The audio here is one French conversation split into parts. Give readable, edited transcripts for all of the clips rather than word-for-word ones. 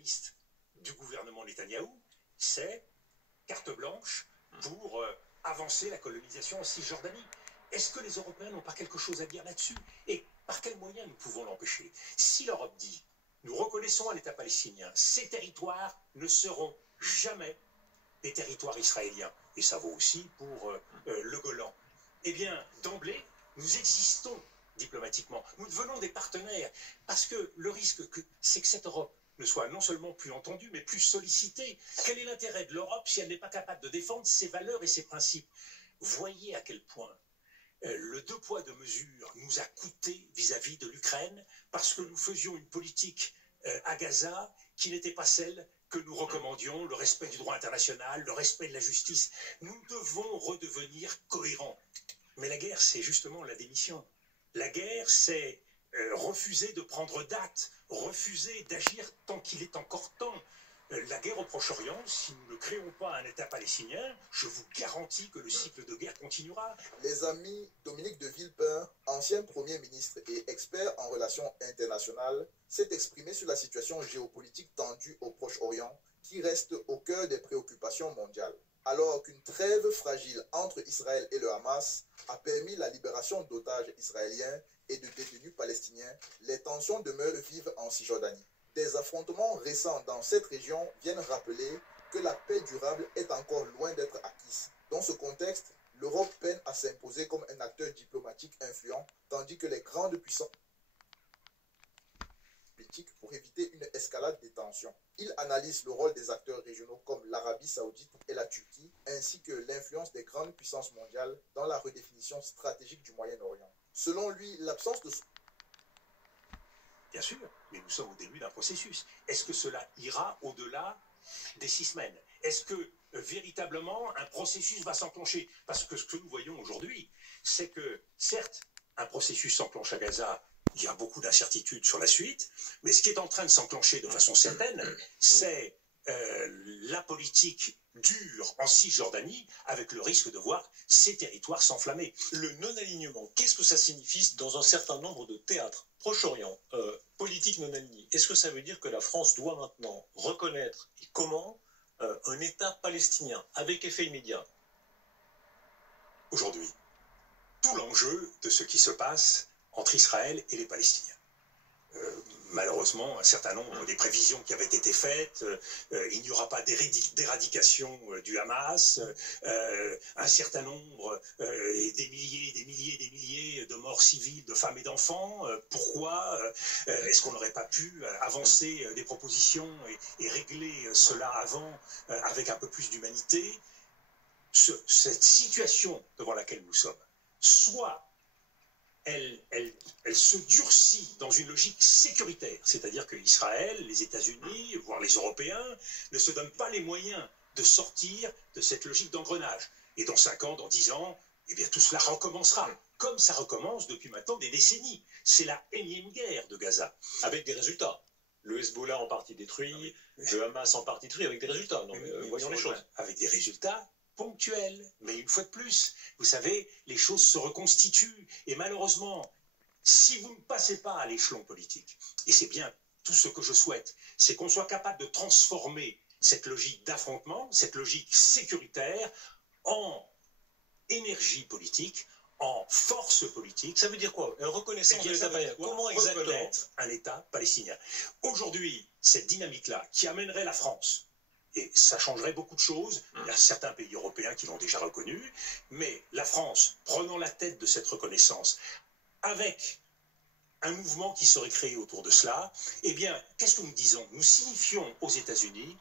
islamiste du gouvernement Netanyahou, c'est carte blanche pour avancer la colonisation en Cisjordanie. Est-ce que les Européens n'ont pas quelque chose à dire là-dessus? Et par quels moyens nous pouvons l'empêcher? Si l'Europe dit, nous reconnaissons un État palestinien, ces territoires ne seront jamais des territoires israéliens, et ça vaut aussi pour le Golan, eh bien, d'emblée, nous existons diplomatiquement. Nous devenons des partenaires, parce que le risque, c'est que cette Europe ne soit non seulement plus entendue, mais plus sollicitée. Quel est l'intérêt de l'Europe si elle n'est pas capable de défendre ses valeurs et ses principes? Voyez à quel point le deux poids deux mesures nous a coûté vis-à-vis de l'Ukraine, parce que nous faisions une politique à Gaza qui n'était pas celle que nous recommandions, le respect du droit international, le respect de la justice. Nous devons redevenir cohérents. Mais la guerre, c'est justement la démission. La guerre, c'est refuser de prendre date, refuser d'agir tant qu'il est encore temps. La guerre au Proche-Orient, si nous ne créons pas un État palestinien, je vous garantis que le cycle de guerre continuera. Les amis, Dominique de Villepin, ancien Premier ministre et expert en relations internationales, s'est exprimé sur la situation géopolitique tendue au Proche-Orient qui reste au cœur des préoccupations mondiales. Alors qu'une trêve fragile entre Israël et le Hamas a permis la libération d'otages israéliens et de détenus palestiniens, les tensions demeurent vives en Cisjordanie. Des affrontements récents dans cette région viennent rappeler que la paix durable est encore loin d'être acquise. Dans ce contexte, l'Europe peine à s'imposer comme un acteur diplomatique influent, tandis que les grandes puissances politiques pour éviter une escalade des tensions. Il analyse le rôle des acteurs régionaux comme l'Arabie saoudite et la Turquie, ainsi que l'influence des grandes puissances mondiales dans la redéfinition stratégique du Moyen-Orient. Selon lui, l'absence de... Bien sûr, mais nous sommes au début d'un processus. Est-ce que cela ira au-delà des 6 semaines? Est-ce que véritablement un processus va s'enclencher? Parce que ce que nous voyons aujourd'hui, c'est que certes, un processus s'enclenche à Gaza, il y a beaucoup d'incertitudes sur la suite, mais ce qui est en train de s'enclencher de façon certaine, c'est la politique dure en Cisjordanie, avec le risque de voir ces territoires s'enflammer. Le non-alignement, qu'est-ce que ça signifie dans un certain nombre de théâtres? Proche-Orient, politique non-alignée. Est-ce que ça veut dire que la France doit maintenant reconnaître, et comment, un État palestinien, avec effet immédiat? Aujourd'hui, tout l'enjeu de ce qui se passe entre Israël et les Palestiniens. Malheureusement, un certain nombre des prévisions qui avaient été faites, il n'y aura pas d'éradication du Hamas, un certain nombre, des milliers de morts civiles, de femmes et d'enfants. Pourquoi est-ce qu'on n'aurait pas pu avancer des propositions et régler cela avant avec un peu plus d'humanité? Cette situation devant laquelle nous sommes, soit elle se durcit dans une logique sécuritaire, c'est-à-dire que Israël, les États-Unis, voire les Européens, ne se donnent pas les moyens de sortir de cette logique d'engrenage. Et dans 5 ans, dans 10 ans, eh bien tout cela recommencera, comme ça recommence depuis maintenant des décennies. C'est la énième guerre de Gaza. Avec des résultats. Le Hezbollah en partie détruit, le Hamas en partie détruit, avec des résultats. Non, mais voyons les choses. Avec des résultats ponctuel, mais une fois de plus, vous savez, les choses se reconstituent, et malheureusement, si vous ne passez pas à l'échelon politique, et c'est bien tout ce que je souhaite, c'est qu'on soit capable de transformer cette logique d'affrontement, cette logique sécuritaire, en énergie politique, en force politique. Ça veut dire quoi? Reconnaissance de l'État palestinien. Comment exactement? Reconnaître un État palestinien. Aujourd'hui, cette dynamique-là, qui amènerait la France, et ça changerait beaucoup de choses. Il y a certains pays européens qui l'ont déjà reconnu, mais la France, prenant la tête de cette reconnaissance, avec un mouvement qui serait créé autour de cela, eh bien, qu'est-ce que nous disons? Nous signifions aux États-Unis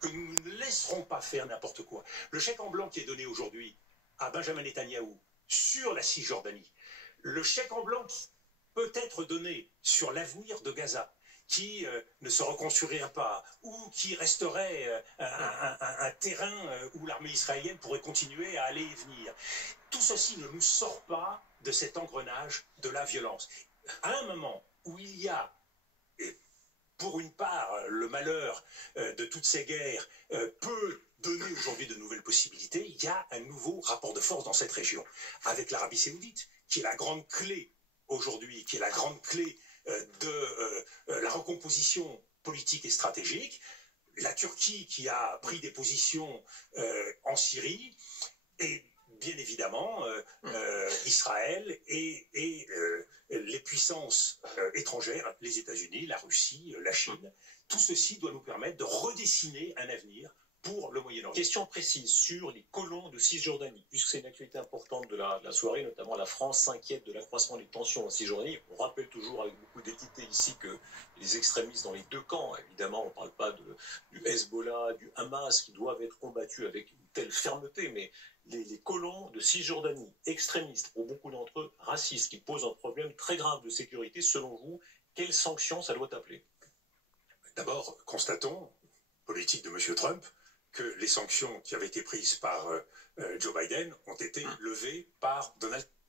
que nous ne laisserons pas faire n'importe quoi. Le chèque en blanc qui est donné aujourd'hui à Benjamin Netanyahou sur la Cisjordanie, le chèque en blanc qui peut être donné sur l'avenir de Gaza, qui ne se reconstruirait pas, ou qui resterait un terrain où l'armée israélienne pourrait continuer à aller et venir. Tout ceci ne nous sort pas de cet engrenage de la violence. À un moment où il y a, pour une part, le malheur de toutes ces guerres peut donner aujourd'hui de nouvelles possibilités, il y a un nouveau rapport de force dans cette région, avec l'Arabie saoudite, qui est la grande clé aujourd'hui, qui est la grande clé de la recomposition politique et stratégique, la Turquie qui a pris des positions en Syrie, et bien évidemment Israël et les puissances étrangères, les États-Unis, la Russie, la Chine. Tout ceci doit nous permettre de redessiner un avenir pour le Moyen-Orient. Question précise sur les colons de Cisjordanie, puisque c'est une actualité importante de la soirée, notamment la France s'inquiète de l'accroissement des tensions en Cisjordanie. On rappelle toujours avec beaucoup d'équité ici que les extrémistes dans les deux camps, évidemment on ne parle pas du Hezbollah, du Hamas, qui doivent être combattus avec une telle fermeté, mais les colons de Cisjordanie, extrémistes, pour beaucoup d'entre eux racistes, qui posent un problème très grave de sécurité, selon vous, quelles sanctions ça doit appeler? D'abord, constatons, politique de M. Trump, que les sanctions qui avaient été prises par Joe Biden ont été levées par Donald Trump.